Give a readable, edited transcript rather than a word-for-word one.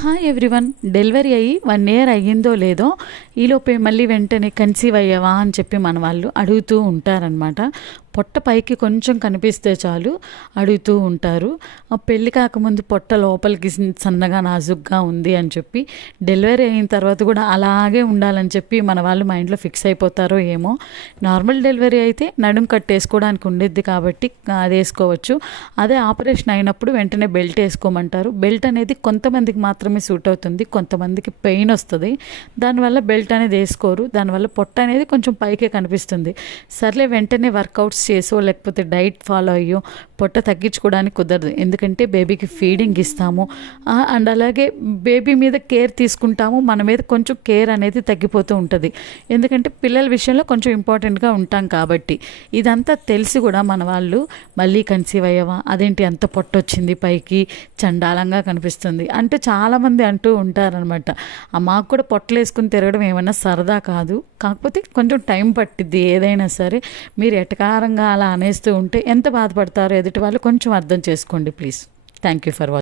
Hi everyone. Delivery అయ్యి 1 year అయ్యిందో లేదో ఈలోపే మళ్ళీ వెంటనే కన్సీవ్ అయ్యావా అని చెప్పి మన వాళ్ళు అడుగుతూ ఉంటారనమాట. పొట్ట పైకి కొంచెం కనిపిస్తే చాలు అడుగుతూ ఉంటారు. పెళ్ళి కాకముందు పొట్ట లోపలికి సన్నగా నాజుగ్గా ఉంది అని చెప్పి, డెలివరీ అయిన తర్వాత కూడా అలాగే ఉండాలని చెప్పి మన వాళ్ళు మైండ్లో ఫిక్స్ అయిపోతారో ఏమో. నార్మల్ డెలివరీ అయితే నడుం కట్టేసుకోవడానికి ఉండిద్ది కాబట్టి అది వేసుకోవచ్చు. అదే ఆపరేషన్ అయినప్పుడు వెంటనే బెల్ట్ వేసుకోమంటారు. బెల్ట్ అనేది కొంతమందికి మాత్రమే సూట్ అవుతుంది, కొంతమందికి పెయిన్ వస్తుంది. దానివల్ల బెల్ట్ అనేది వేసుకోరు. దానివల్ల పొట్ట అనేది కొంచెం పైకే కనిపిస్తుంది. సర్లే వెంటనే వర్కౌట్స్ చేసో లేకపోతే డైట్ ఫాలో అయ్యో పొట్ట తగ్గించుకోవడానికి కుదరదు. ఎందుకంటే బేబీకి ఫీడింగ్ ఇస్తాము అండ్ అలాగే బేబీ మీద కేర్ తీసుకుంటాము. మన మీద కొంచెం కేర్ అనేది తగ్గిపోతూ ఉంటుంది. ఎందుకంటే పిల్లల విషయంలో కొంచెం ఇంపార్టెంట్గా ఉంటాం కాబట్టి. ఇదంతా తెలిసి కూడా మన వాళ్ళు మళ్ళీ కన్సీవ్ అయ్యావా, అదేంటి అంత పొట్ట వచ్చింది పైకి చండాలంగా కనిపిస్తుంది అంటే చాలామంది అంటూ ఉంటారనమాట. మాకు కూడా పొట్టలు వేసుకుని తిరగడం ఏమన్నా సరదా కాదు, కాకపోతే కొంచెం టైం పట్టిద్ది. ఏదైనా సరే మీరు ఎటకారంగా అలా అనేస్తూ ఉంటే ఎంత బాధపడతారో ఎదుటి వాళ్ళు కొంచెం అర్థం చేసుకోండి please. Thank you for watching.